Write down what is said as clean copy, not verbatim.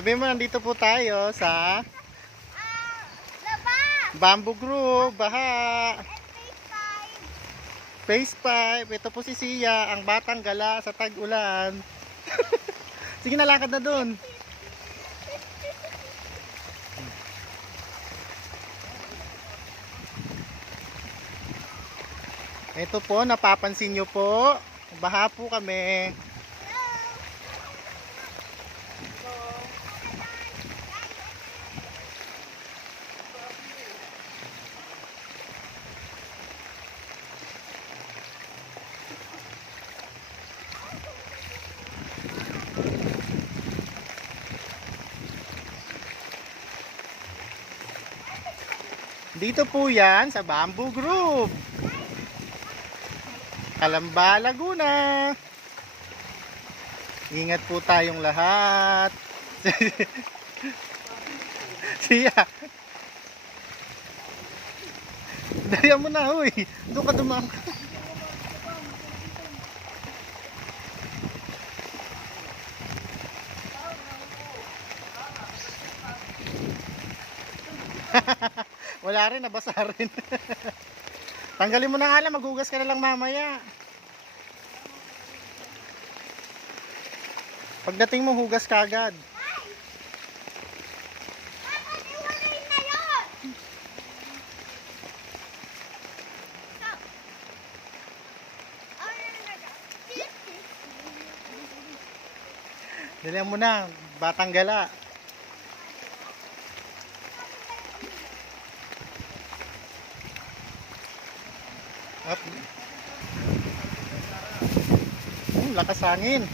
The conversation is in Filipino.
Sabi mo, nandito po tayo sa Laba! Bamboo Grove, Baha. Phase 5. Phase 5. Ito po si Sia, ang batang gala sa tag-ulan. Sige na, lakad na dun. Ito po, napapansin nyo po. Baha po kami. Dito po yan sa Bamboo Grove, Calamba, Laguna. Ingat po tayong lahat. Siya. Daya mo na, uy. Doon ka dumaan. Wala rin, nabasa rin. Tanggalin mo na nga lang, maghugas ka na lang mamaya. Pagdating mo, hugas ka agad. Iwalay na yun! Dalihan mo na, batang gala. Up. Lakas hangin.